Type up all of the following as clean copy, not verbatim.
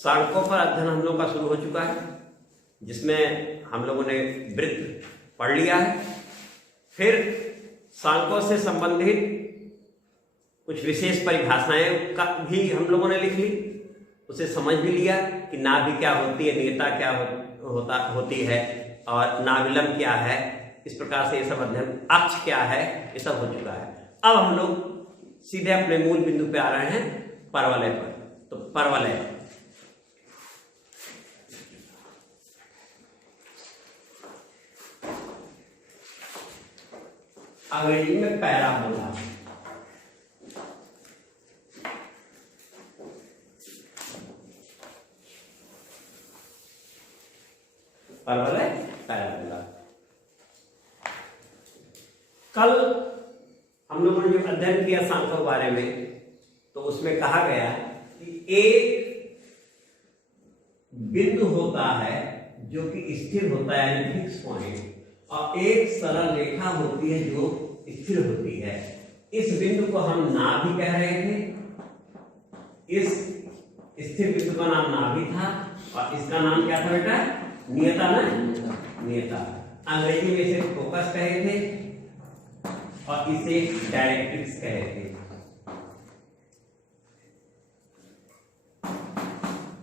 सांख्यों पर अध्ययन हम लोग का शुरू हो चुका है, जिसमें हम लोगों ने वृत्त पढ़ लिया है। फिर सांख्यों से संबंधित कुछ विशेष परिभाषाएं का भी हम लोगों ने लिख ली, उसे समझ भी लिया कि नाभि क्या होती है, नियता क्या होती है और नाभिलंब क्या है। इस प्रकार से ये सब अध्ययन, अक्ष क्या है, ये सब हो चुका है। अब हम लोग सीधे अपने मूल बिंदु पे आ रहे हैं, परवलय पर। तो परवलय अंग्रेजी में पैराबोला। परवलय पैराबोला। कल हम लोगों ने जो अध्ययन किया सांख्यों के बारे में, तो उसमें कहा गया कि एक बिंदु होता है जो कि स्थिर होता है, यानी फिक्स पॉइंट, और एक सरल रेखा होती है जो स्थिर होती है। इस बिंदु को हम नाभि कह रहे थे। इस स्थिर बिंदु का नाम नाभि था और इसका नाम क्या था बेटा? नियता ना? नियता। अंग्रेजी में इसे फोकस कहे थे और इसे डायरेक्ट्रिक्स कहे थे।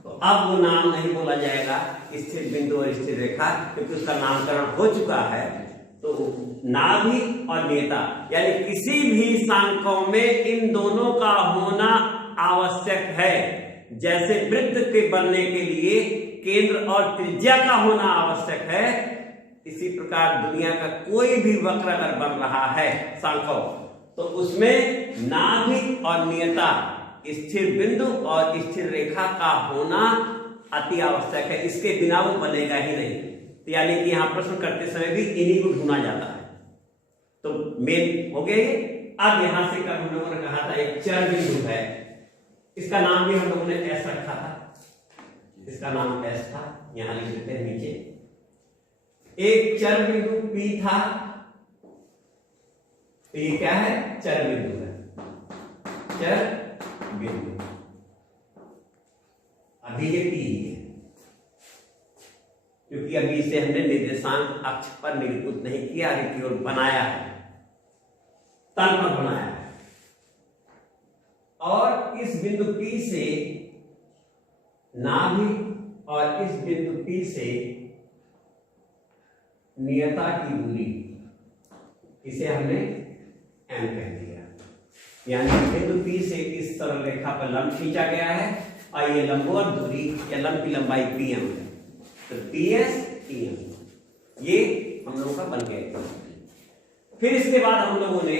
तो अब वो नाम नहीं बोला जाएगा स्थिर बिंदु और स्थिर रेखा, क्योंकि उसका नामकरण हो चुका है। तो नाभि और नियता, यानी किसी भी सांख्यों में इन दोनों का होना आवश्यक है। जैसे वृत्त के बनने के लिए केंद्र और त्रिज्या का होना आवश्यक है, इसी प्रकार दुनिया का कोई भी वक्र अगर बन रहा है सांख्यों, तो उसमें नाभि और नियता, स्थिर बिंदु और स्थिर रेखा का होना अति आवश्यक है। इसके बिना वो बनेगा ही नहीं। तो यानी कि यहां प्रश्न करते समय भी इन्हीं को ढूंढा जाता है। तो मेन हो गए। अब यहां से कर हम लोगों ने कहा था एक चर बिंदु है, इसका नाम भी हम लोगों ने एस रखा था। इसका नाम एस था, यहां लिख देते हैं नीचे। एक चर बिंदु पी था, तो ये क्या है? चर बिंदु है, चर बिंदु। अभी ये पी है, क्योंकि अभी इसे हमने निर्देशांक अक्ष पर निरूपित नहीं किया, केवल बनाया है, तल पर बनाया है। और इस बिंदु P से नाभि और इस बिंदु P से नियता की दूरी, इसे हमने M कह दिया। यानी बिंदु P से इस सरल रेखा पर लंब खींचा गया है और ये लंबवत दूरी या लंब की लंबाई PM है। तो PS PM ये हम लोगों का बन गया। फिर इसके बाद हम लोगों ने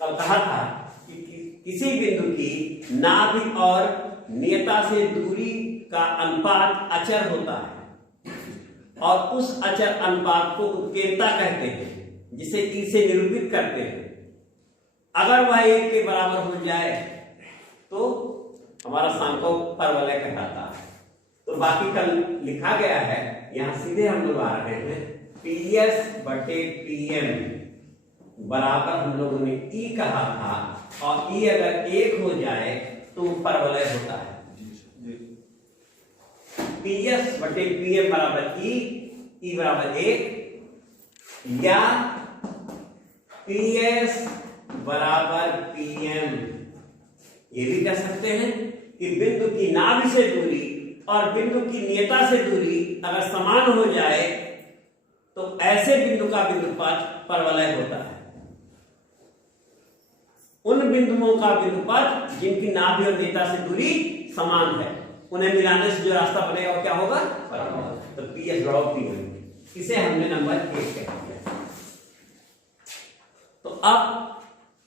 कल कहा था कि किसी बिंदु की नाभि और नियता से दूरी का अनुपात अचर होता है और उस अचर अनुपात को उत्केन्द्रता कहते हैं, जिसे E से निरूपित करते हैं। अगर वह 1 के बराबर हो जाए तो हमारा सांख्यों परवलय कहलाता है। तो बाकी कल लिखा गया है, यहां सीधे हम लोग आ रहे हैं। PS बटे PM बराबर हम लोगों ने E कहा था, और E अगर 1 हो जाए तो परवलय होता है। PS बटे PM बराबर E बराबर 1, या PS बराबर PM। ये भी कह सकते हैं कि बिंदु की नाभि से दूरी और बिंदु की नियता से दूरी अगर समान हो जाए तो ऐसे बिंदु का बिंदुपथ परवलय होता है। उन बिंदुओं का बिंदुपथ जिनकी नाभि और नियता से दूरी समान है, उन्हें मिलाने से जो रास्ता बनेगा वो क्या होगा? परवलय। तो PS बराबर PM, इसे हमने नंबर 1 कह दिया। तो अब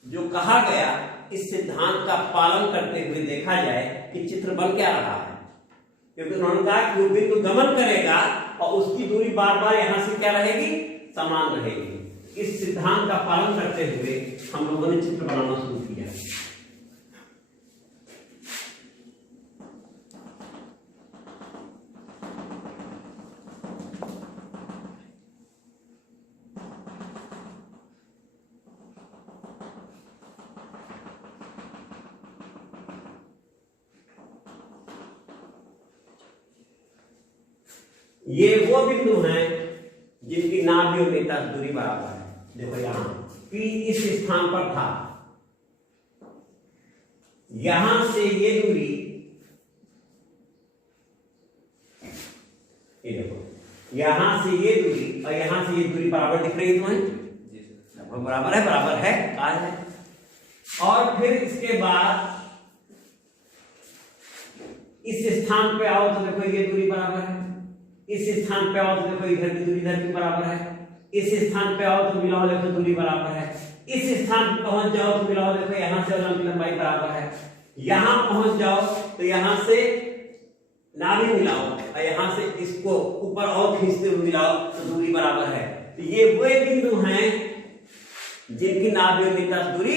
जो कहा गया, इस सिद्धांत का पालन करते हुए देखा जाए कि चित्र बन क्या रहा है। क्योंकि उन्होंने कहा कि वो बिंदु गमन करेगा और उसकी दूरी बार बार यहां से क्या रहेगी? समान रहेगी। इस सिद्धांत का पालन करते हुए हम लोगों ने चित्र बनाना शुरू किया। ये वो बिंदु हैं जिनकी नाभि और नेता से दूरी बराबर है। देखो यहां P इस स्थान पर था, यहां से ये दूरी, ये देखो यहां से ये दूरी और यहां से ये दूरी बराबर दिख रही है तुम्हें? बराबर है कहा है। और फिर इसके बाद इस स्थान पे आओ तो देखो ये दूरी बराबर है, इस स्थान पे आओ तो देखो इधर की दूरी इधर की बराबर है, इस स्थान पे आओ तो मिलाओ देखो दूरी बराबर है, इस स्थान पे पहुंच जाओ तो मिलाओ देखो यहां से लंबाई बराबर है, यहां पहुंच जाओ तो यहां से नाभि मिलाओ और यहां से इसको ऊपर और खींचते हुए मिलाओ तो दूरी बराबर है। तो ये वो बिंदु हैं जिनकी नाभि और नेता से दूरी,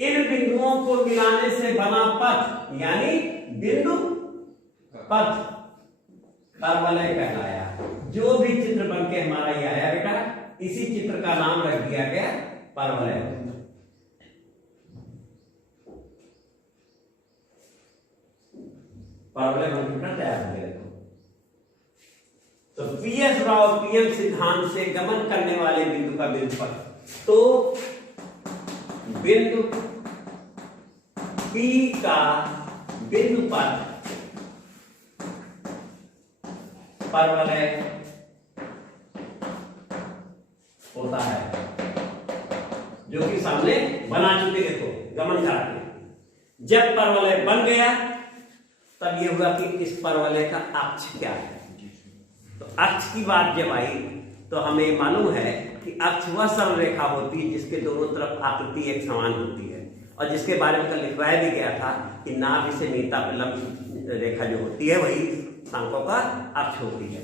इन बिंदुओं को मिलाने से बना पथ यानी बिंदु पथ परवलय कहलाया। जो भी चित्र बन के हमारा ये आया बेटा, इसी चित्र का नाम रख दिया गया परवलय। परवलय बनकर तैयार हो गया। तो पीएस राव पीएम सिद्धांत से गमन करने वाले बिंदु का बिंदु पथ, तो बिंदु P का बिंदु पथ परवलय होता है, जो कि सामने बना चुके, देखो गमन कराते। जब परवलय बन गया तब यह हुआ कि इस परवलय का अक्ष क्या है। तो अक्ष की बात जब आई तो हमें मालूम है कि अक्ष वह सरल रेखा होती है जिसके दोनों तरफ आकृति एक समान होती है, और जिसके बारे में कल लिखवाया भी गया था कि नाभि से नेता पर लंब रेखा जो होती है वही सांकों का अक्ष होती है।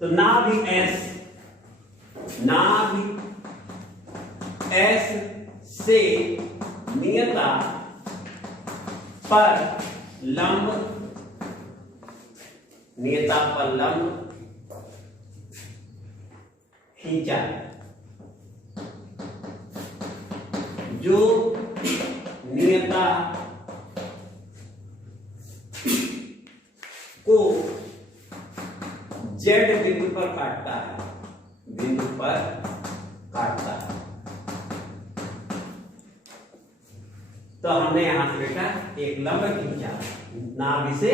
तो नाभि S से नियता पर लंब खींचा, जो नियता को जेड बिंदु पर काटता है, तो हमने यहां से बेटा एक लंब खींचा, नाभि से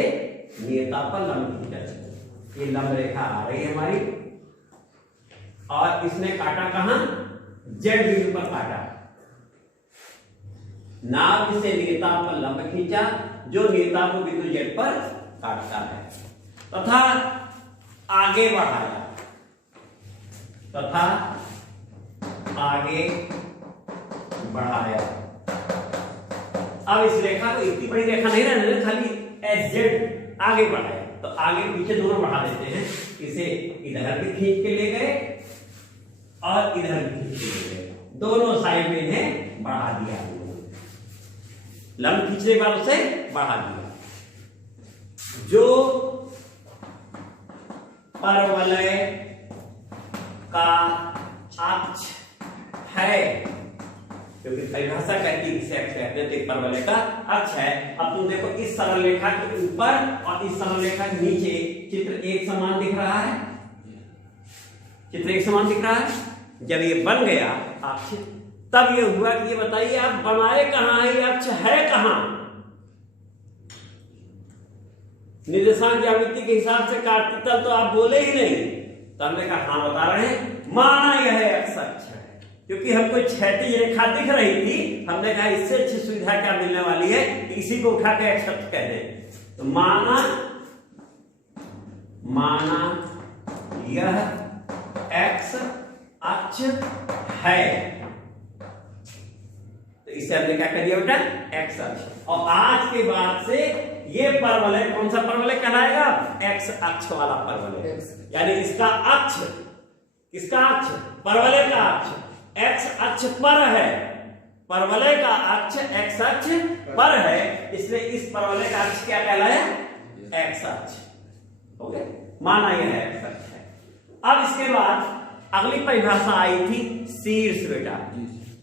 नियता पर लंब खींचा। ये लंब रेखा आ रही है हमारी, और इसने काटा कहां? जेड बिंदु पर काटा। नाभि से नियता पर लंब खींचा, जो नियता को बिंदु जेड पर काटता है, तथा आगे बढ़ाया। अब इस रेखा को इतनी बड़ी रेखा नहीं रहने, खाली एस जेड आगे बढ़ाया। तो आगे पीछे दोनों बढ़ा देते हैं। इसे इधर भी खींच के ले गए और इधर भी खींच के ले गए, दोनों साइड में इन्हें बढ़ा दिया, लंब खींचने वालों से बढ़ा दिया। जो परवलय का अक्ष है, क्योंकि परिभाषा कहती है इसे अक्ष कहते हैं, तो परवलय का अक्ष है। अब तुम देखो इस सरल रेखा के ऊपर और इस सरल रेखा के नीचे चित्र एक समान दिख रहा है, चित्र एक समान दिख रहा है। जब ये बन गया अक्ष, तब ये हुआ कि ये बताइए आप बनाए कहां है, ये अक्ष है कहां? निर्देशांक ज्यामिति के हिसाब से काटते तब तो आप बोले ही नहीं, तो हमने कहा हाँ बता रहे हैं, माना यह एक्स अक्ष है। क्योंकि हमको क्षैतिज रेखा दिख रही थी, हमने कहा इससे अच्छी सुविधा क्या मिलने वाली है कि इसी को उठा के एक्स अक्ष कह दें। तो माना यह एक्स अक्ष है, तो इसे हमने क्या कर दिया बेटा? एक्स अक्ष। और आज के बाद से ये परवलय कौन सा परवलय कहलाएगा? एक्स अक्ष वाला परवलय, यानी इसका अक्ष, किसका अक्ष? परवलय का अक्ष एक्स अक्ष पर है, परवलय का अक्ष एक्स अक्ष पर है, इसलिए इस परवलय का अक्ष क्या कहलाया? एक्स अक्ष। ओके, माना यह एक्स अक्ष है। अब इसके बाद अगली परिभाषा आई थी शीर्ष बेटा।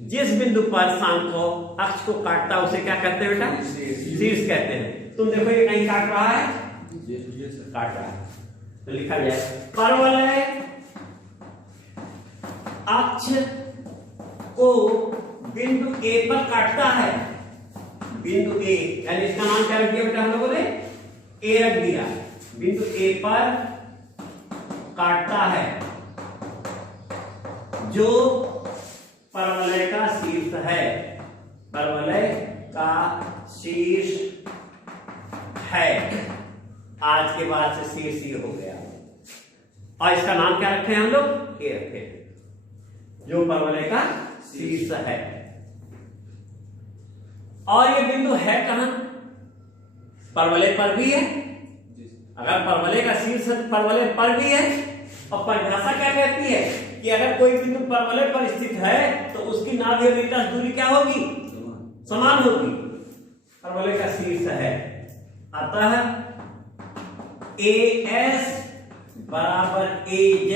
जिस बिंदु पर सांख्य अक्ष को काटता उसे क्या कहते हैं बेटा? शीर्ष कहते हैं। तुम देखो ये कहीं काट रहा है, काट रहा है। तो लिखा जाए परवलय अक्ष को बिंदु ए पर काटता है। बिंदु ए यानी इसका नाम क्या रख दिया बेटा हम लोगों ने? ए रख दिया। बिंदु ए पर काटता है जो परवलय का शीर्ष है। परवलय का शीर्ष है। आज के बाद से शीर्ष ये हो गया और इसका नाम क्या रखे हम लोग? ए रखे, जो परवलय का शीर्ष है। और ये बिंदु है कहां? परवलय पर भी है। अगर परवलय का शीर्ष परवलय पर भी है और परिभाषा क्या कहती है कि अगर कोई बिंदु परवलय पर स्थित है तो उसकी नाभि और निकटस्थ दूरी क्या होगी? समान होगी। परवलय का शीर्ष है, अतः AS बराबर AZ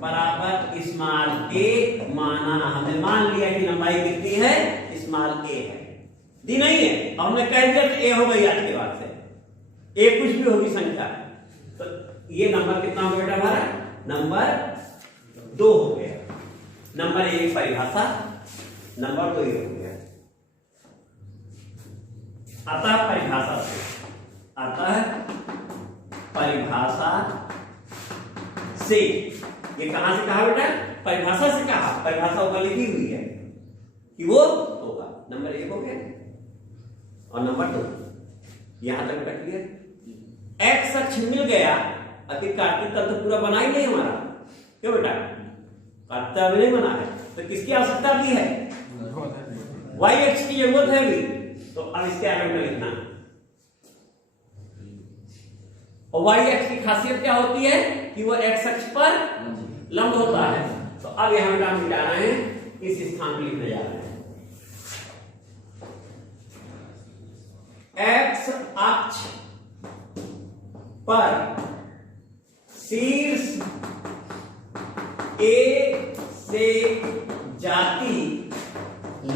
बराबर स्मॉल a माना। हमने मान लिया कि लंबाई कितनी है? स्मॉल a है। दी नहीं है, हमने कह दिया तो a हो गई। आज के बाद से a कुछ भी होगी संख्या। तो ये नंबर कितना हो गया बेटा हमारा? नंबर 2 हो गया। नंबर 1 परिभाषा, नंबर 2 ये हो गया। अतः परिभाषा से, अतः परिभाषा से, ये कहां से कहा बेटा? परिभाषा से कहा। परिभाषा ऊपर लिखी हुई है कि वो होगा। नंबर 1 हो गया और नंबर 2 यहां तक बेटा क्लियर। एक्स अक्ष मिल गया। अति कार्तिक तल तो पूरा बना ही नहीं हमारा, क्यों बेटा? कार्तिक अभी नहीं बना है तो किसकी आवश्यकता भी है? वाई अक्ष की जरूरत है अभी। तो अब इसके आगे में लिखना। और वाई अक्ष की खासियत क्या होती है कि वो एक्स अक्ष पर लंब होता है। तो अब यहां बेटा हम मिटा रहे हैं, इस स्थान पर लिखने जा रहे हैं। एक्स अक्ष पर शीर्ष ए से जाती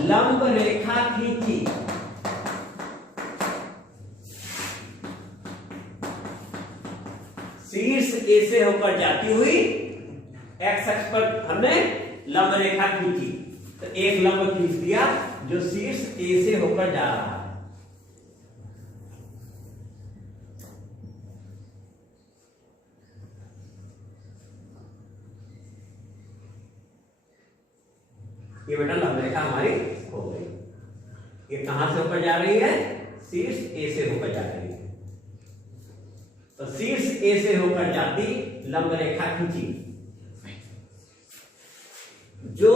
लंब रेखा खींची। शीर्ष ए से होकर जाती हुई एक्स अक्ष पर हमने लंब रेखा खींची। तो एक लंब खींच दिया जो शीर्ष ए से होकर जा रहा है। ये बेटा लंब रेखा हमारी हो गई। ये कहां से होकर जा रही है? शीर्ष ए से होकर जा रही है। तो शीर्ष ए से होकर जाती लंब रेखा खींची जो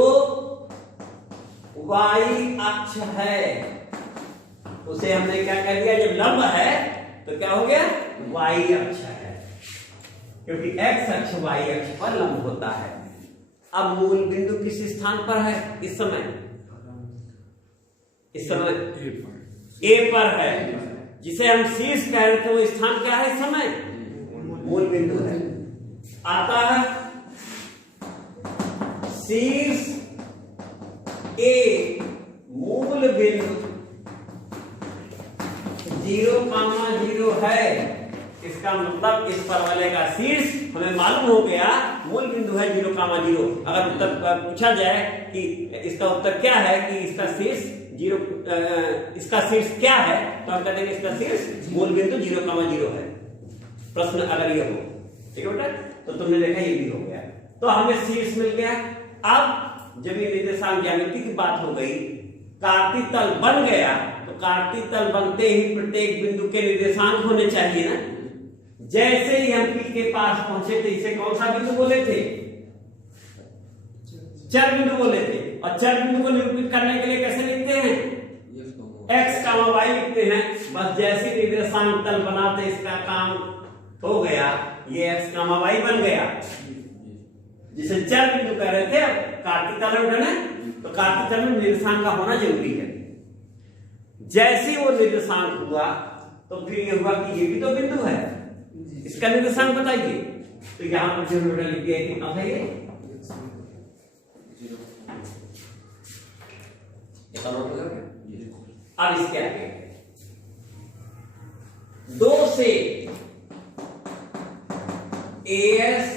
वाई अक्ष है। उसे हमने क्या कह दिया? जब लंब है तो क्या हो गया? वाई अक्ष है, क्योंकि एक्स अक्ष वाई अक्ष पर लंब होता है। अब मूल बिंदु किस स्थान पर है इस समय? इस समय ए पर है, जिसे हम शीर्ष कह रहे थे। वो स्थान क्या है इस समय? मूल बिंदु है। अतः शीर्ष ए मूल बिंदु 0,0 है। इसका मतलब इस परवलय का शीर्ष हमें मालूम हो गया, मूल बिंदु है 0,0। अगर उत्तर पूछा जाए कि इसका उत्तर क्या है कि इसका शीर्ष 0, इसका शीर्ष क्या है, तो हम कहते हैं इसका शीर्ष मूल बिंदु 0,0 है। प्रश्न अगर ये हो, ठीक है बेटा? तो तुमने देखा ये भी हो गया। तो हमें शीर्ष मिल गया। अब जब ये निर्देशांक ज्यामिति की बात हो गई, कार्तीय तल बन गया, तो कार्तीय तल बनते ही प्रत्येक बिंदु के निर्देशांक होने चाहिए ना। जैसे ही हम पी के पास पहुंचे थे, इसे कौन सा बिंदु बोले थे? चर बिंदु बोले थे। और चर बिंदु को निरूपित करने के लिए कैसे लिखते हैं? एक्स कामा वाई लिखते हैं। बस जैसे निर्देशांक तल बनाते इसका काम हो गया। ये एक्स कामा वाई बन गया, जिसे चर बिंदु कह रहे थे। अब कार्तीय तल उठाना, तो कार्तीय तल में निर्देशांक का होना जरूरी है। जैसे वो निर्देशांक हुआ तो फिर ये हुआ कि ये भी तो बिंदु है, इसका निर्देशांक बताइए। तो यहां पर जो बेटा लिख दिया कितना था? ये अब इसके आगे 2 से AS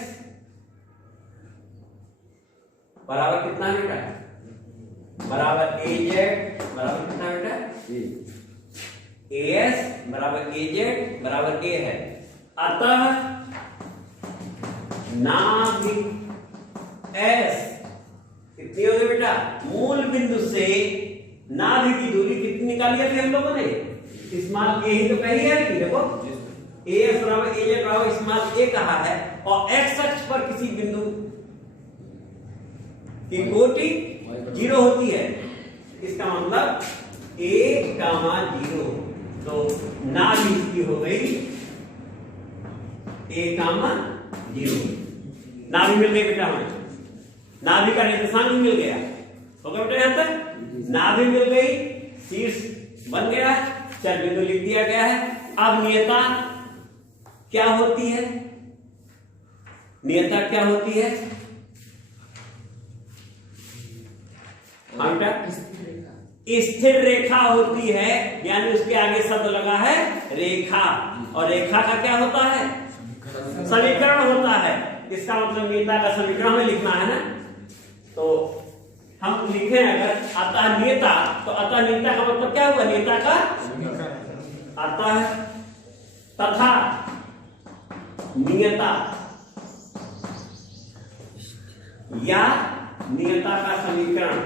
बराबर कितना बेटा, बराबर AZ बराबर कितना बेटा, AS बराबर AZ बराबर A है। अतः नाभिक S कितनी होगी बेटा, मूल बिंदु से नाभिक की दूरी कितनी निकाली अभी हम लोगों ने, स्मॉल a ही तो कही है कि देखो AS बराबर AZ बराबर स्मॉल a कहा है, और x अक्ष पर किसी बिंदु की कोटि 0 होती है, इसका मतलब a, 0, तो नाभिक की हो गई a, 0। नाभिक मिल गई बेटा हमें, नाभिक का निर्देशांक मिल गया, हो गया बेटा यहां तक, नाभिक मिल गई, शीर्ष बन गया, चर बिंदु लिख दिया गया है। अब नियता क्या होती है, नियता क्या होती है, स्थिर रेखा होती है, यानी उसके आगे शब्द लगा है रेखा, और रेखा का क्या होता है, समीकरण होता है। इसका मतलब नियता का समीकरण में लिखना है ना, तो हम लिखे अगर अतः नियता, तो अतः नियता का मतलब क्या हुआ, नियता का अतः तथा नियता या नियता का समीकरण,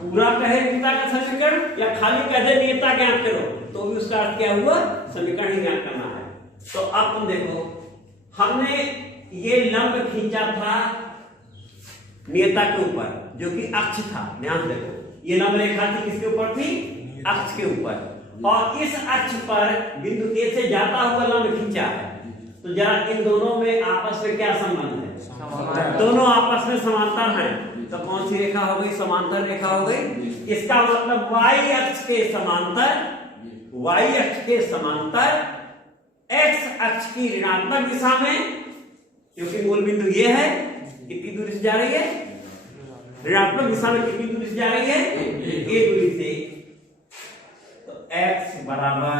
पूरा कहे नियता का समीकरण या खाली कहे नियता ज्ञात करो, तो भी उसका अर्थ क्या हुआ, समीकरण ही ज्ञात करना है। तो अब तुम देखो, हमने ये लंब खींचा था नियता के ऊपर जो कि अक्ष था, ध्यान देखो ये लंब रेखा थी, किसके ऊपर थी, अक्ष के ऊपर, और इस अक्ष पर बिंदु A से जाता हुआ लंब खींचा है। तो जरा इन दोनों में आपस में क्या संबंध है, दोनों आपस में समांतर हैं, तो कौन सी रेखा हो गई, समांतर रेखा हो गई। इसका मतलब y अक्ष के समांतर, y अक्ष के समांतर x अक्ष की ऋणात्मक दिशा में, क्योंकि मूल बिंदु ये है, कितनी दूरी से जा रही है, ऋणात्मक दिशा में कितनी दूरी से जा रही है, a दूरी से, तो x बराबर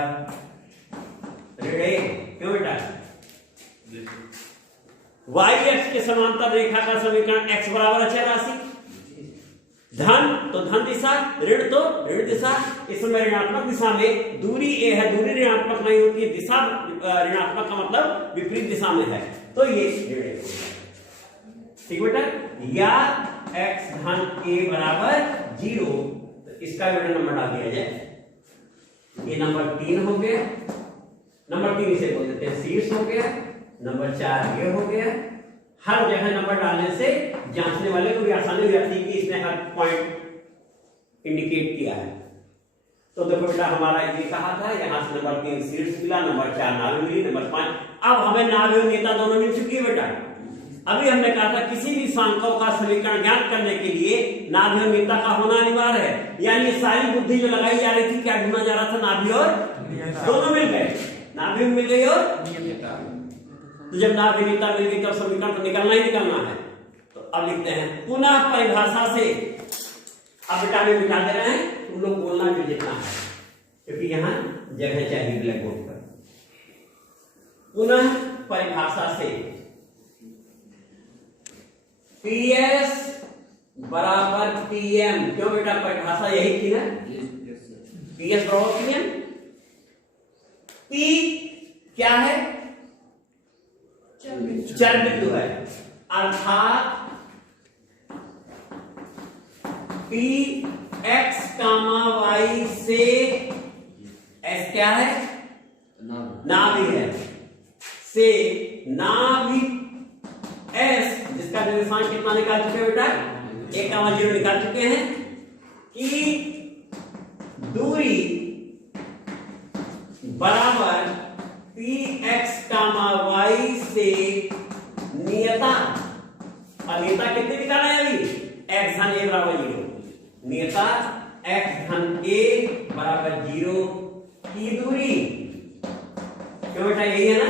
ऋण a, क्यों बेटा, y अक्ष के समांतर रेखा का समीकरण x बराबर अचर राशि, धन तो धन दिशा, ऋण तो ऋण दिशा, इसमें ऋणात्मक दिशा में दूरी a है, दूरी ऋणात्मक नहीं होती है, दिशा ऋणात्मक का मतलब विपरीत दिशा में है, तो ये ऋण, ठीक बेटा। या x धन a बराबर 0, तो इसका बेटा नंबर डाल दिया जाए, ये नंबर 3 हो गया, नंबर 3 इसे बोल देते हैं शीर्ष हो गया, नंबर 4 ये हो गया। हर जगह नंबर डालने से जांचने वाले को भी आसानी हो जाती है कि इसने हर पॉइंट इंडिकेट किया है। तो देखो बेटा हमारा ये कहा था, यहाँ से नंबर 3 शीर्ष मिला, नंबर 4 नाभि मिली, नंबर 5, अब हमें नाभि और नेता दोनों मिल चुकी है बेटा। अभी हमने कहा था किसी भी सांख्यों का समीकरण ज्ञात करने के लिए नाभि और नेता का होना अनिवार्य है, यानी सारी बुद्धि जो लगाई जा रही थी, क्या ढूंढा जा रहा था, नाभि और दोनों मिल गए, नाभि मिल गई और तो जब नाभि नेता मिल गई तब समीकरण तो निकलना ही निकलना है। तो अब लिखते हैं पुनः परिभाषा से, अब बेटा में मिटा दे रहे हैं, तुम लोग बोलना भी जितना है क्योंकि यहाँ जगह चाहिए ब्लैक बोर्ड पर। पुनः परिभाषा से PS बराबर PM, क्यों बेटा परिभाषा यही थी ना, PS बराबर PM, P क्या है, चर बिंदु है, अर्थात P x y से S क्या है, नाभि है, से नाभि S जिसका निर्देशांक कितना निकाल चुके हैं बेटा, 1, 0 निकाल चुके हैं, कि दूरी बराबर Px, y से नियता, और नियता कितने निकाला है अभी, x धन a बराबर 0, नियता x धन a बराबर 0 की दूरी, क्यों बेटा यही है ना,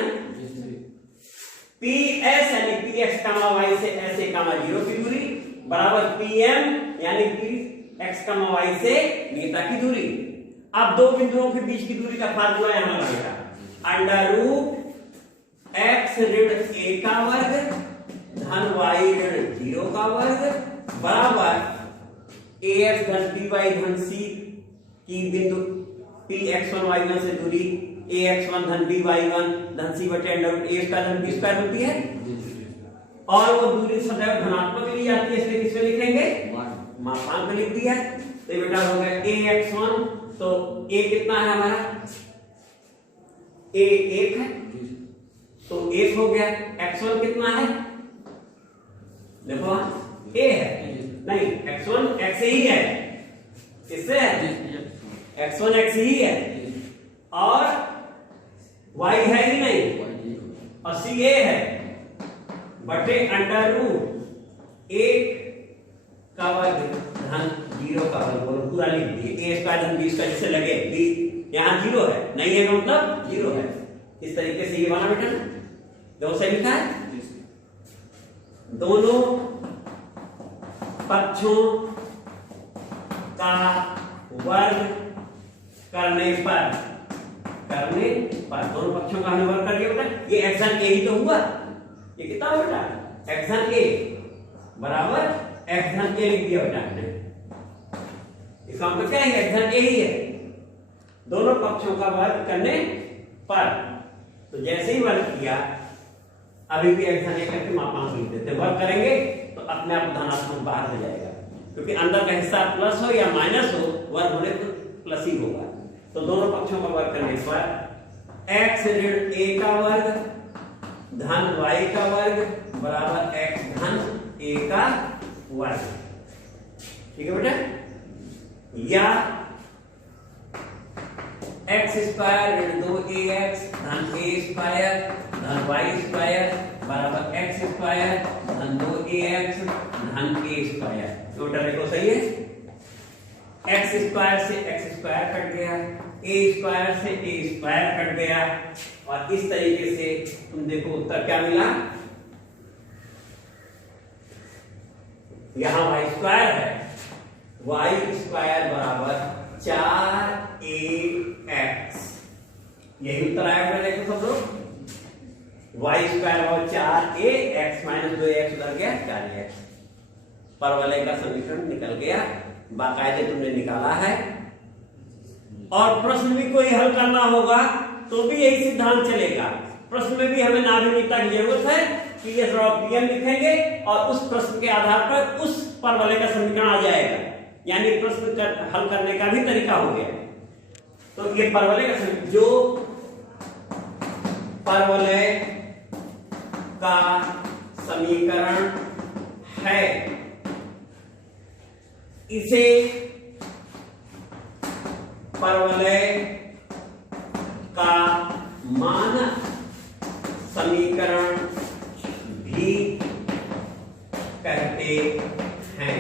PS यानी Px, y से S a, 0 की दूरी बराबर PM यानी Px, y से नियता की दूरी। अब दो बिंदुओं के बीच की दूरी का फार्मूला यहां लगेगा, अंडर रूट x ऋण a का वर्ग धन y ऋण 0 का वर्ग बराबर ax धन by धन c की बिंदु p x1 y1 से दूरी ax1 धन b y1 धन c बटे अंडर रूट a स्क्वायर धन b स्क्वायर होती है और वो दूरी सदैव धनात्मक ली जाती है, इसलिए किसमें लिखेंगे मापांक में लिख दिया। तो ये बेटा हो गया ax1, तो a कितना है हमारा a 1 है तो 1 हो गया। x1 कितना है देखो a है नहीं x1 x ही है, किससे है x1 x ही है और y है ही नहीं और c a है बटे अंडर रूट 1 का वर्ग धन 0 का वर्ग, बोलो पूरा लिख दिए a स्क्वायर धन b स्क्वायर जिससे लगे b यहाँ 0 है नहीं है मतलब 0 है। इस तरीके से ये वाला बेटा दो से लिखा है। दोनों पक्षों का वर्ग करने पर दोनों पक्षों का हमने वर्ग कर दिया बेटा। ये एक्शन a ही तो हुआ, ये कितना हो बेटा एक्शन a बराबर एक्शन a लिख दिया बेटा हमने। इसका मतलब क्या है एक्शन a ही है दोनों पक्षों का वर्ग करने पर। तो जैसे ही वर्ग किया अभी भी एक्शन a करके मापांक लिख देते, वर्ग करेंगे तो अपने आप धनात्मक बाहर हो जाएगा क्योंकि अंदर का हिस्सा प्लस हो या माइनस हो वर्ग होने तो प्लस ही होगा। तो दोनों पक्षों का वर्ग करने पर x ऋण a का वर्ग धन y का वर्ग बराबर x धन a का वर्ग, ठीक है बेटा। या x स्क्वायर ऋण 2ax धन a स्क्वायर धन y स्क्वायर बराबर x स्क्वायर धन 2ax धन a स्क्वायर। तो बेटा देखो सही है, x स्क्वायर से x स्क्वायर कट गया, a स्क्वायर से a स्क्वायर कट गया और इस तरीके से तुम देखो उत्तर क्या मिला। यहां y स्क्वायर है, y स्क्वायर बराबर 4ax, यही उत्तर आया बेटा। देखो सब लोग y स्क्वायर बराबर 4ax माइनस 2ax उधर गया 4ax, परवलय का समीकरण निकल गया, बाकायदे तुमने निकाला है। और प्रश्न भी कोई हल करना होगा तो भी यही सिद्धांत चलेगा। प्रश्न में भी हमें नाभिन्नता की जरूरत है कि ये पीएम लिखेंगे और उस प्रश्न के आधार पर उस परवलय का समीकरण आ जाएगा, यानी प्रश्न हल करने का भी तरीका हो गया। तो ये परवलय का समीकरण, जो परवलय का समीकरण है इसे परवलय का मानक समीकरण भी कहते हैं।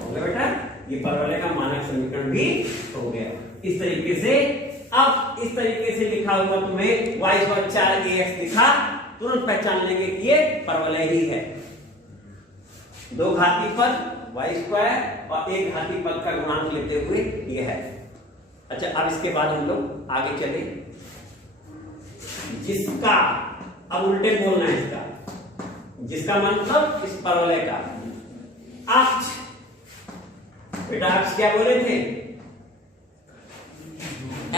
हो गया बेटा, ये परवलय का मानक समीकरण भी हो गया। इस तरीके से अब इस तरीके से लिखा हुआ तुम्हें y बराबर 4ax दिखा, तुरंत पहचान लेंगे कि ये परवलय ही है। दो घाती पद y स्क्वायर और एक घाती पद का गुणांक लेते हुए ये है। अच्छा, अब इसके बाद हम लोग आगे चले, जिसका अब उल्टे बोलना है इसका, जिसका मतलब इस परवलय का अक्ष, बेटा अक्ष क्या बोले थे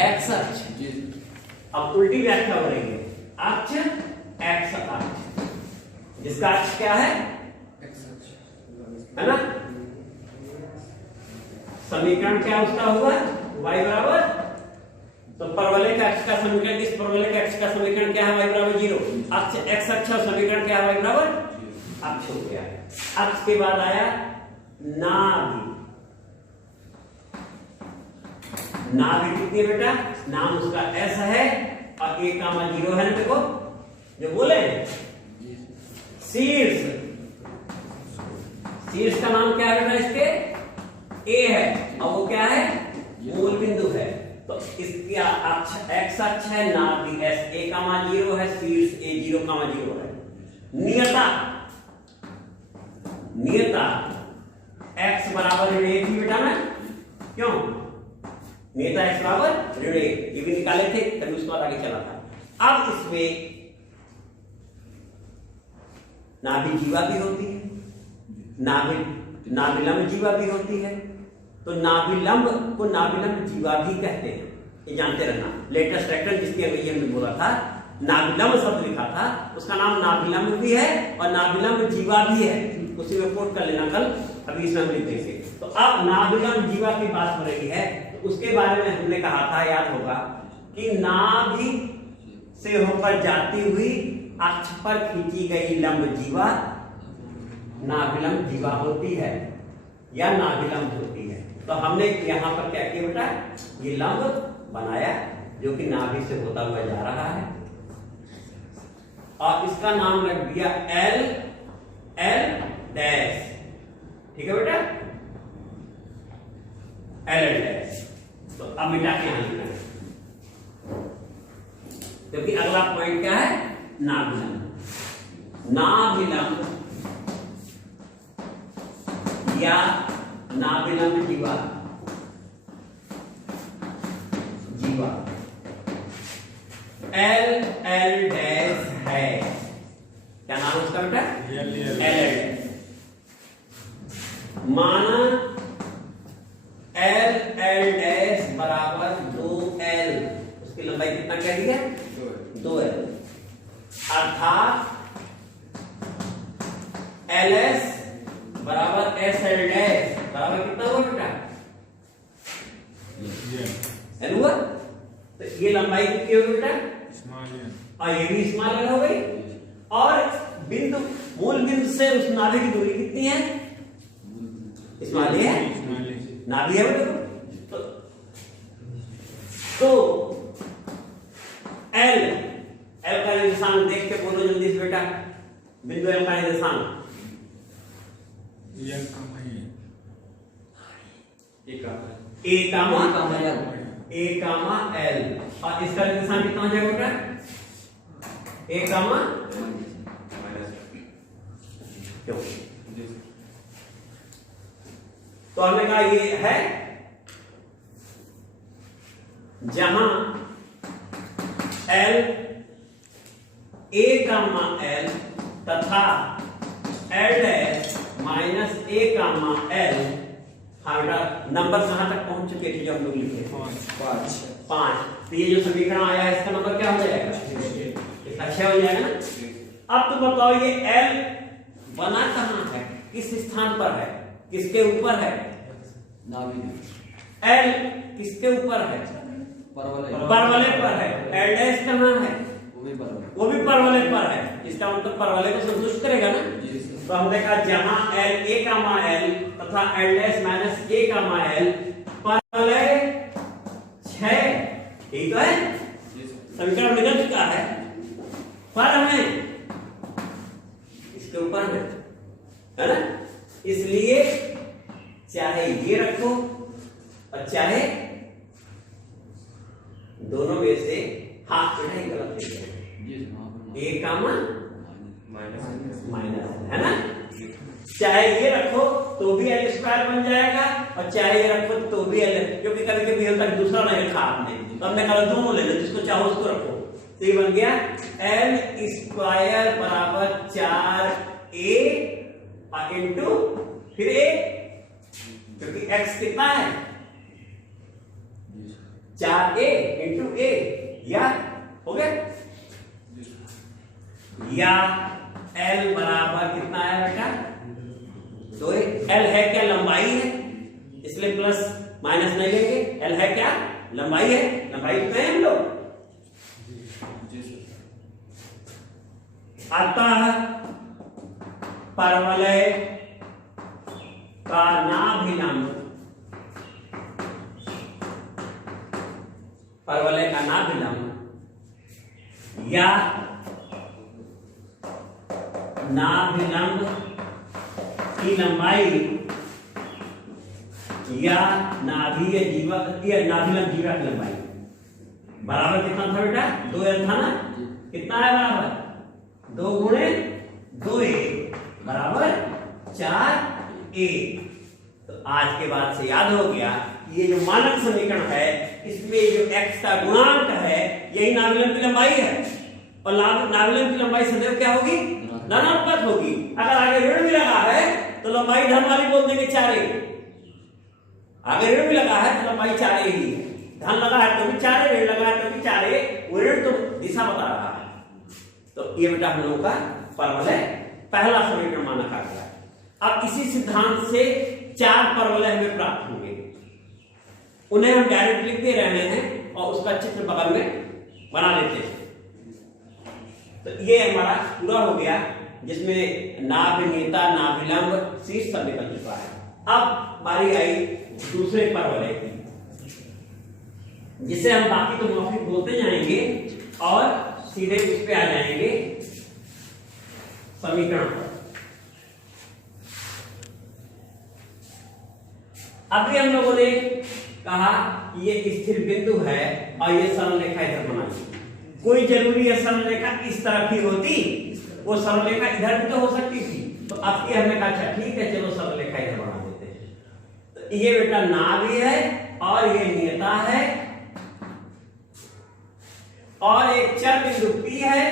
एक्स अक्ष, अब उल्टी व्याख्या हो रही है अक्ष एक्स अक्ष, जिसका अक्ष क्या है है ना। समीकरण क्या उसका हुआ y बराबर, तो परवलय का अक्ष का समीकरण, इस परवलय के अक्ष का समीकरण क्या है y बराबर 0, अक्ष x अक्ष और समीकरण क्या है y बराबर अक्ष हो गया। अक्ष के बाद आया नाभि, नाभि कितनी है बेटा, नाम उसका s है और a कामा 0 है ना, देखो जो बोले शीर्ष, शीर्ष का नाम क्या है बेटा इसके a है और वो क्या है मूल बिंदु है। तो इसकी अक्ष x अक्ष है, नाभि s, a कामा 0 है, शीर्ष a 0 कामा 0 है। नियता, नियता x बराबर ऋण 1 थी बेटा में, क्यों नियता x बराबर ऋण 1, ये भी निकाले थे तभी उसके बाद आगे चला था। अब इसमें नाभि जीवा भी होती है, नाभिलंब जीवा भी होती है। तो नाभिलंब को नाभिलंब जीवा भी कहते हैं, ये जानते रहना। लेटेस्ट ट्रैक्टर जिसके अंग्रेजी हमने बोला था, नाभिलंब शब्द लिखा था, उसका नाम नाभिलंब भी है और नाभिलंब जीवा भी है। उसी में कोट कर लेना कल, अभी इसमें हम लिख देंगे। तो अब नाभिलंब जीवा की बात हो रही है, तो उसके बारे में हमने कहा था, याद होगा, कि नाभि से होकर जाती हुई अक्ष पर खींची गई लंब जीवा नाभिलंब जीवा होती है या नाभिलंब होती है। तो हमने यहां पर क्या किया बेटा, ये लंब बनाया जो कि नाभि से होता हुआ जा रहा है और इसका नाम रख दिया एल डैश। ठीक है बेटा, एल डैश। तो अब मिटा के यहां लिखना है, क्योंकि अगला पॉइंट क्या है, नाभिलंब। नाभिलंब या नाभिलंब जीवा एल डैश है। क्या नाम है उसका बेटा, एल। माना एल डैश बराबर 2L, उसकी लंबाई कितना कह दी है, 2L। अर्थात LS बराबर SL डैश बराबर कितना हुआ बेटा, L हुआ। तो ये लंबाई कितनी होगी बेटा, और ये भी स्मॉल एल हो गई। और बिंदु, मूल बिंदु से उस नाभि की दूरी कितनी है, स्मॉल है, नाभि है बेटा। तो एल का निशान देख के बोलो जल्दी से बेटा, बिंदु एल का निशान ए कामा एल, और इसका निशान कितना हो जाएगा बेटा, ए कामा क्यों। तो हमने कहा ये है जहां एल ए कामा एल तथा एल डैश माइनस ए कामा एल। हमारा नंबर कहां तक पहुंच चुके थे जब हम लोग लिखे, 5। तो ये जो समीकरण आया है इसका नंबर क्या हो जाएगा, इसका 6 हो जाएगा ना। अब तो बताओ ये एल बना कहां है, किस स्थान पर है, किसके ऊपर है, एल किसके ऊपर है, परवलय पर है। एल डैश कहां है, वो भी परवलय पर है। इसका मतलब परवलय को संतुष्ट करेगा ना। तो हमने कहा जहां एल ए कामा एल तथा एल डैश माइनस ए कामा एल परवलय 6, ठीक है, समीकरण निकल चुका है। पर हमें इसके ऊपर है ना, इसलिए चाहे ये रखो और चाहे दोनों में से हाथ चढ़ाई गलत है, ए कामा माइनस है ना। चाहे ये रखो तो भी एल स्क्वायर बन जाएगा और चाहे ये रखो तो भी एल, क्योंकि कभी कभी होता है दूसरा नहीं रखा आपने, तो हमने कहा दोनों ले लो, जिसको चाहो उसको रखो। तो ये बन गया एल स्क्वायर बराबर 4A इंटू फिर ए, क्योंकि एक्स कितना है 4A इंटू ए, या हो गया, या एल बराबर कितना है बेटा, 2A। एल है क्या, लंबाई है, इसलिए प्लस माइनस नहीं लेंगे। एल है क्या, लंबाई है, लंबाई कितने हैं हम लोग। अतः परवलय का नाभिलंब, परवलय का नाभिलंब या नाभिलंब की लंबाई या नाभीय जीवा या नाभिलंब जीवा की लंबाई बराबर कितना था बेटा, 2L था ना। कितना है बराबर, 2 गुणे 2A बराबर 4A। तो आज के बाद से याद हो गया कि ये जो मानक समीकरण है इसमें जो x का गुणांक है यही नाभिलंब की लंबाई है, और नाभिलंब की लंबाई सदैव क्या होगी, धनात्मक होगी। अगर आगे ऋण भी लगा है तो लंबाई धन वाली बोल देंगे 4a, आगे ऋण भी लगा है तो लंबाई 4a ही है, धन लगा है तो भी 4a, ऋण लगा है तो भी 4a, वो ऋण तो दिशा बता रहा है। तो ये बेटा हम लोगों का परवलय पहला समीकरण माना खा गया। अब इसी सिद्धांत से 4 परवलय हमें प्राप्त होंगे, उन्हें हम डायरेक्ट लिख दे रहे हैं और उसका चित्र बगल में बना लेते हैं। तो ये हमारा पूरा हो गया, जिसमें नाभि, नेता, नाभिलंब, शीर्ष सब निकल चुका है। अब बारी आई दूसरे परवलय की, जिसे हम बाकी तो मौखिक बोलते जाएंगे और सीधे उस पे आ जाएंगे समीकरण पर। अभी हम लोगों ने कहा ये स्थिर बिंदु है और ये सरल रेखा इधर बनाई, कोई जरूरी है सरल रेखा इस तरफ ही होती, वो सरल रेखा इधर भी तो हो सकती थी। तो अब की हमने कहा अच्छा ठीक है चलो सरल रेखा इधर बना देते हैं। तो ये बेटा नाभि है और ये नियता है और एक चर बिंदु P है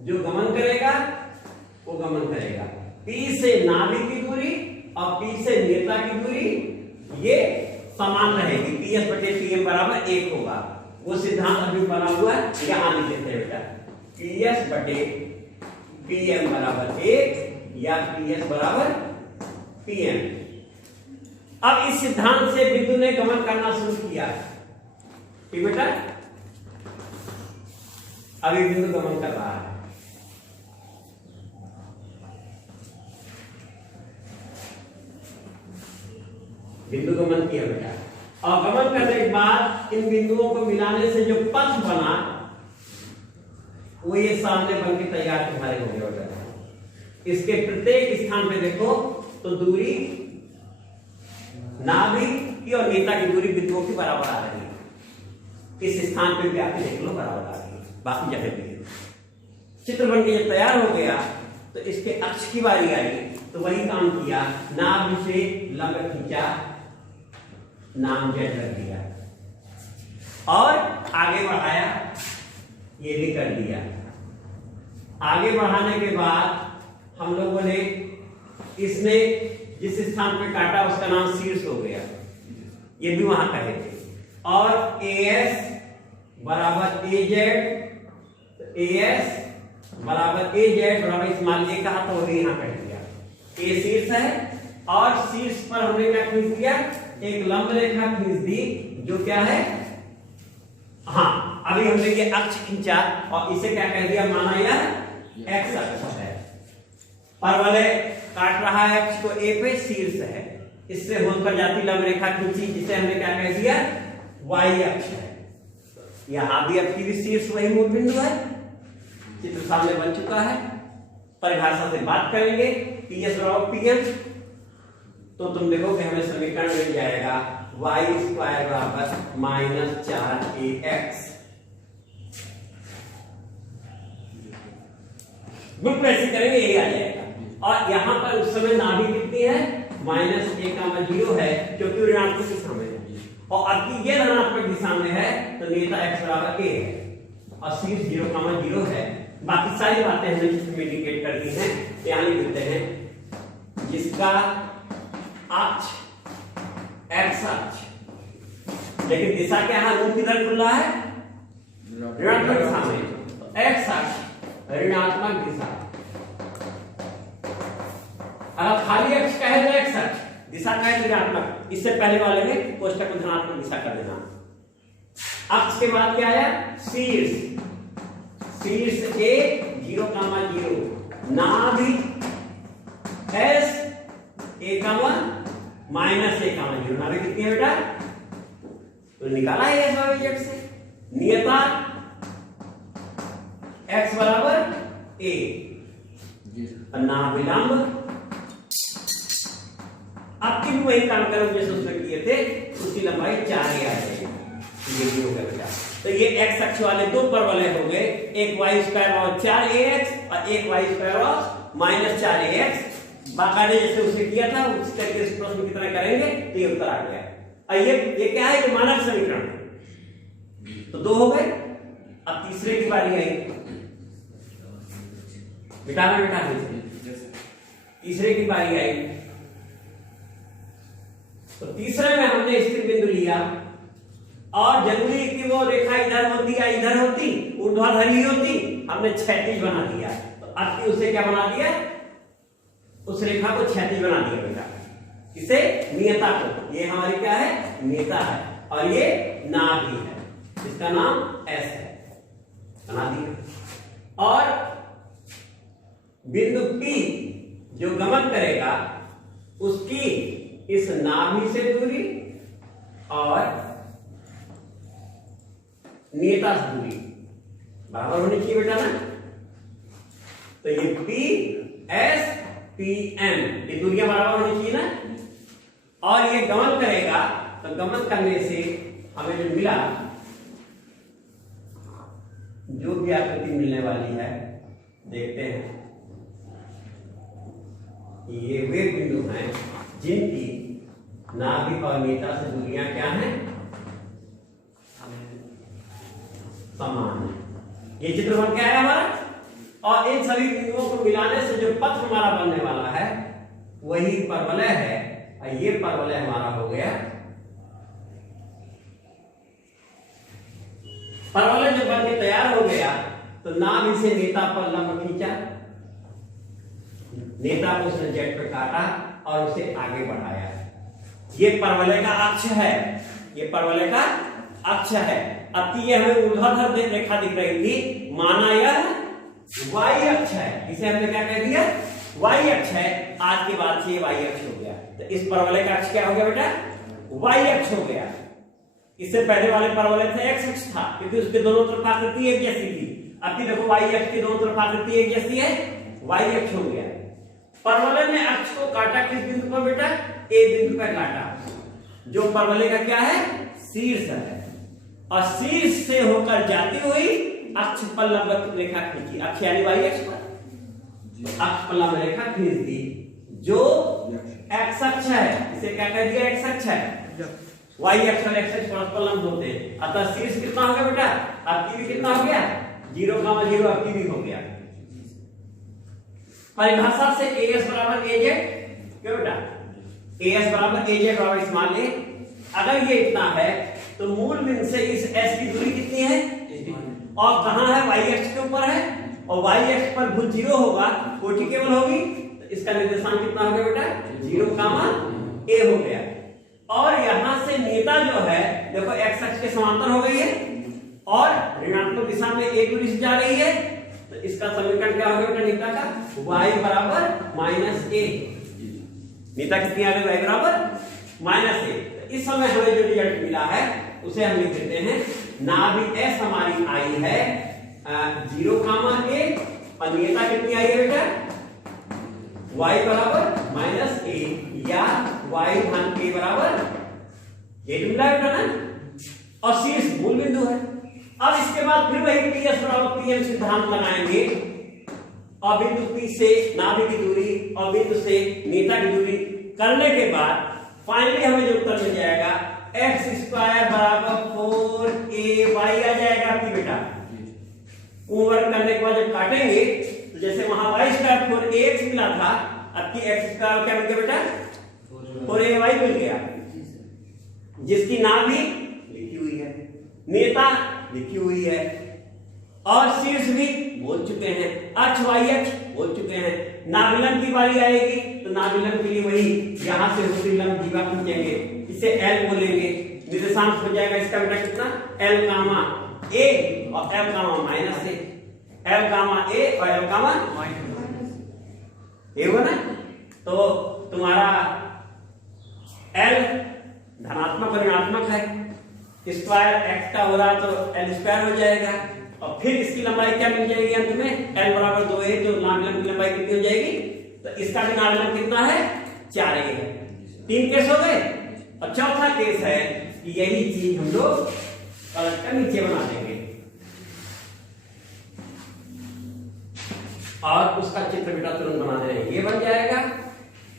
जो गमन करेगा, वो गमन करेगा। P से नाभि की दूरी और P से नियता की दूरी ये समान रहेगी, PS बटे PM बराबर 1 होगा। वो सिद्धांत अभी बना हुआ है, यहां लिख देते हैं बेटा, PS बटे PM बराबर 1 या PS बराबर PM। अब इस सिद्धांत से बिंदु ने गमन करना शुरू किया, ठीक बेटा, अभी बिंदु गमन कर रहा है। बिंदु गमन किया बेटा, और गमन करने के बाद इन बिंदुओं को मिलाने से जो पथ बना वो ये सामने बन के तैयार तुम्हारे हो गया बेटा। इसके प्रत्येक स्थान पे देखो तो दूरी नाभि की और नेता की दूरी बिंदुओं की बराबर आ रही है। इस स्थान पे भी आके देख लो बराबर आ रही है, बाकी जगह भी। चित्र बन के तैयार हो गया तो इसके अक्ष की बारी आई, तो वही काम किया, नाभि से लंब खींचा, नाम Z रख दिया और आगे बढ़ाया, ये भी कर दिया। आगे बढ़ाने के बाद हम लोगों ने इसने जिस स्थान पे काटा उसका नाम शीर्ष हो गया, ये भी वहां कहे थे। और AS बराबर AZ, AS बराबर AZ बराबर इस मान ये कहा तो यहां कह दिया। A शीर्ष है और शीर्ष पर हमने क्या खींच दिया, एक लंब रेखा खींच दी जो क्या है, हाँ अभी हमने ये अक्ष खींचा और इसे क्या कह दिया, माना यह एक्स अक्ष है। परवलय काट रहा है अक्ष को A पे, शीर्ष है, इससे होकर जाती लंब रेखा खींची जिसे हमने क्या कह दिया, Y अक्ष है। यहां भी अब की शीर्ष वही मूल बिंदु है, चित्र सामने बन चुका है। परिभाषा से बात करेंगे PS बराबर PM, तो तुम देखोगे हमें समीकरण मिल जाएगा y² बराबर -4ax। बिल्कुल ऐसे करेंगे यही आ जाएगा। और यहां पर उस समय नाभि कितनी है, -a,0 है क्योंकि ऋणात्मक दिशा में है, और अब ये धनात्मक दिशा में है तो नेता x बराबर a है और शीर्ष 0,0 है। बाकी सारी बातें हमने चित्र में इंडिकेट कर दी हैं, यहां लिख देते हैं, जिसका अक्ष x अक्ष, लेकिन दिशा क्या है, रूप किधर खुल रहा है, ऋणात्मक दिशा में, तो x अक्ष ऋणात्मक दिशा। अगर खाली अक्ष कहे तो x अक्ष, दिशा कहे तो ऋणात्मक, इससे पहले वाले में कोष्ठक को धनात्मक दिशा कर देना। अक्ष के बाद क्या आया, शीर्ष, शीर्ष A 0,0, नाभि S A,-1, नाभि कितनी है बेटा, तो निकाला है स्वाभाविक से। नियता x बराबर A, नाभिलंब आपकी भी वही काम करो जैसे उसमें किए थे, उसकी लंबाई 4a आ जाएगी। ये भी हो गया बेटा। तो ये x अक्ष वाले दो परवलय हो गए, एक y² और 4ax और एक y² और -4ax। बाकायदे जैसे उसे किया था उस तरीके से प्रश्न की तरह करेंगे तो ये उत्तर आ गया। और ये क्या है, ये मानक समीकरण है। तो 2 हो गए। अब तीसरे की बारी आई, बेटा तीसरे की बारी आई, तो तीसरे में हमने स्थिर बिंदु लिया और जरूरी कि वो रेखा इधर होती या इधर होती, ऊर्ध्वाधर ही होती, हमने क्षैतिज बना दिया। तो अब उसे क्या बना दिया, उस रेखा को क्षैतिज बना दिया बेटा, इसे नियता को। ये हमारी क्या है, नियता है, और ये नाभि है, इसका नाम एस है, बना दिया। और बिंदु P जो गमन करेगा उसकी इस नाभि से दूरी और नियता से दूरी बराबर होनी चाहिए बेटा ना। तो ये P S P M ये दूरियां बराबर होनी चाहिए ना। और ये गमन करेगा तो गमन करने से हमें जो मिला, जो भी आकृति मिलने वाली है देखते हैं। ये वे बिंदु हैं जिनकी नाभि और नियता से दूरियां क्या हैं, समान है। ये चित्र बन के आया हमारा, और इन सभी बिंदुओं को मिलाने से जो पथ हमारा बनने वाला है वही परवलय है, और ये परवलय हमारा हो गया। परवलय जब बन के तैयार हो गया तो नाभि से नेता पर लंब खींचा, नेता को उसने जेट पे काटा और उसे आगे बढ़ाया। ये परवलय का अक्ष है, ये परवलय का अक्ष है। अब ये हमें ऊर्ध्वाधर रेखा दिख रही थी, माना यह वाई अक्ष है, इसे हमने क्या कह दिया, वाई अक्ष है। आज के बाद से ये वाई अक्ष हो गया। तो इस परवलय का अक्ष क्या हो गया बेटा, वाई अक्ष हो गया। इससे पहले वाले परवलय से एक्स अक्ष था, क्योंकि उसके दोनों तरफ आकृति एक जैसी थी। अब की देखो वाई अक्ष के दोनों तरफ आकृति एक जैसी है, वाई अक्ष हो गया। परवलय ने अक्ष को काटा किस बिंदु पर बेटा, ए बिंदु पर काटा, जो परवलय का क्या है, शीर्ष है। और शीर्ष से होकर जाती हुई अक्ष पर लंब रेखा खींची, अक्ष यानी वाई अक्ष पर, अक्ष पर लंब रेखा खींच दी, जो एक्स अक्ष है। इसे क्या कह दिया, एक्स अक्ष है। वाई अक्ष और एक्स अक्ष परस्पर लंब होते हैं। अतः शीर्ष कितना हो गया बेटा, अब की भी कितना हो गया, 0,0, अब की भी हो गया। परिभाषा से AS बराबर AZ, क्यों बेटा, AS बराबर AZ बराबर इस मान ले, अगर ये इतना है तो मूल बिंदु से इस S की दूरी कितनी है, और कहां है, y अक्ष के ऊपर है, और y अक्ष पर भुज 0 होगा, कोटि केवल होगी, तो इसका निर्देशांक कितना हो गया बेटा, 0, A हो गया। और यहां से नेता जो है देखो x अक्ष के समांतर हो गई है और ऋणात्मक दिशा में एक दूरी से जा रही है, तो इसका समीकरण क्या हो गया बेटा, नेता का y बराबर -a। नेता कितनी आ गई, y बराबर -a। तो इस समय हमें जो रिजल्ट मिला है उसे हम लिख देते हैं, नाभि S हमारी आई है 0, और नेता कितनी आई है बेटा, y बराबर -a, या y धन k बराबर ये मिला बेटा ना, और शीर्ष मूल बिंदु है। अब इसके बाद फिर वही PS बराबर PM सिद्धांत लगाएंगे, और बिंदु P से नाभि की दूरी और बिंदु से नेता की दूरी करने के बाद फाइनली हमें जो उत्तर मिल जाएगा, x² बराबर 4ay आ जाएगा आपकी बेटा। वर्ग करने के बाद जब काटेंगे तो जैसे वहां y² 4ax मिला था, अब की x² क्या मिल गया बेटा, 4ay मिल गया, जिसकी नाभि लिखी हुई है, नेता लिखी हुई है, और शीर्ष भी बोल चुके हैं, अक्ष y अक्ष बोल चुके हैं। नाभिलंब की बारी आएगी तो नाभिलंब के लिए वही यहां से दूसरी लंब जीवा खींचेंगे, इसे L बोलेंगे, निर्देशांक हो जाएगा इसका बेटा कितना, L, A और L, -a, L, A और L, ये हुआ ना। तो तुम्हारा L धनात्मक और ऋणात्मक है, स्क्वायर x का हो रहा तो L² हो जाएगा, और फिर इसकी लंबाई क्या मिल जाएगी अंत में, L बराबर 2a, तो नाभिलंब की लंबाई कितनी हो जाएगी, तो इसका भी नाभिलंब कितना है, 4a है। 3 केस हो गए, और चौथा केस है कि यही चीज हम लोग पलट कर नीचे बना देंगे, और उसका चित्र बेटा तुरंत बना देंगे। ये बन जाएगा,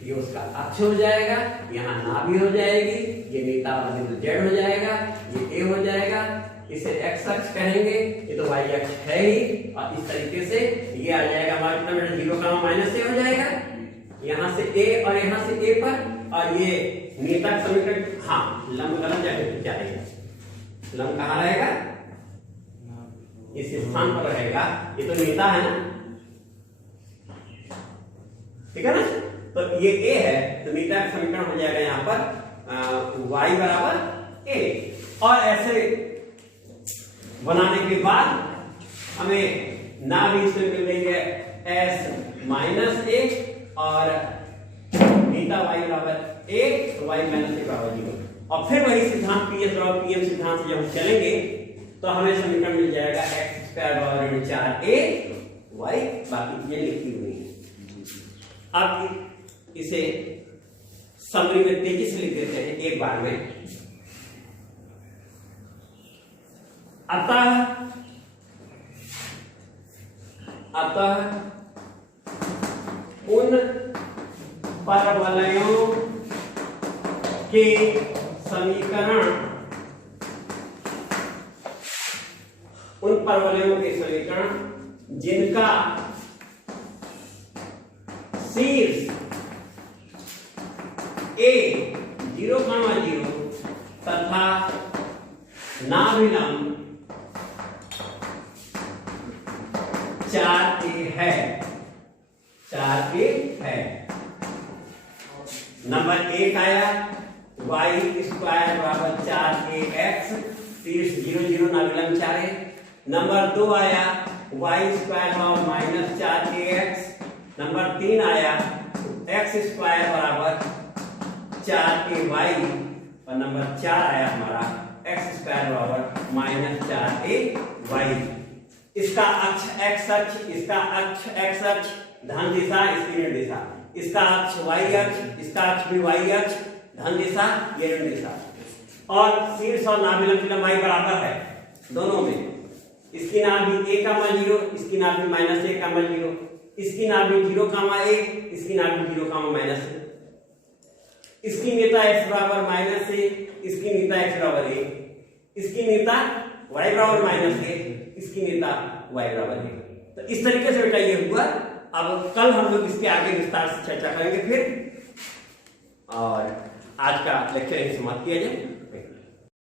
ये उसका अक्ष हो जाएगा, यहाँ नाभि हो जाएगी, ये नेता वाला बिंदु Z हो जाएगा, ये A हो जाएगा, इसे एक्स अक्ष कहेंगे, ये तो वाई अक्ष है ही। और इस तरीके से ये आ जाएगा हमारा कितना बेटा 0, माइनस ए हो जाएगा, यहाँ से ए और यहाँ से ए पर। और ये नियतक समीकरण, हाँ लंब गलत जगह पे क्या रहेगा, लंब कहाँ रहेगा, इस स्थान पर रहेगा। ये तो नेता है ना, ठीक है ना। तो ये ए है, तो नियतक समीकरण हो जाएगा यहाँ पर y बराबर ए। और ऐसे बनाने के बाद हमें ना भी इसमें मिल रही है s माइनस ए और बीटा y बराबर ए, तो y माइनस ए बराबर 0। और फिर वही सिद्धांत पीएस और पीएम सिद्धांत से जब हम चलेंगे तो हमें समीकरण मिल जाएगा एक्स स्क्वायर बराबर 4a y, बाकी ये लिखी हुई है। अब इसे समरी में तेजी से लिख देते हैं एक बार में। अतः उन परवलयों के समीकरण, जिनका शीर्ष a 0, 0 तथा नाभिलंब 4a है, 4a है। नंबर 1 आया y स्क्वायर बराबर 4ax, शीर्ष 0, 0 नाभिलंब 4a। नंबर 2 आया y स्क्वायर बराबर माइनस 4ax। नंबर 3 आया x स्क्वायर बराबर 4ay। और नंबर 4 आया हमारा x स्क्वायर बराबर माइनस 4ay। इसका अक्ष x अक्ष, इसका अक्ष x अक्ष धन दिशा, इसकी ऋण दिशा। इसका अक्ष y अक्ष, इसका अक्ष भी y अक्ष धन दिशा, ये ऋण दिशा। और शीर्ष और नाभि की लंबाई बराबर है दोनों में। इसकी नाभि a, 0, इसकी नाभि माइनस a, 0, इसकी नाभि 0, 1, इसकी नाभि 0, माइनस 1। इसकी नेता x बराबर माइनस a, इसकी नेता x बराबर a, इसकी नेता y बराबर माइनस a, इसकी नेता y बराबर a। तो इस तरीके से बेटा ये हुआ। अब कल हम लोग इसके आगे विस्तार से चर्चा करेंगे फिर, और आज का लेक्चर यहीं समाप्त किया जाए।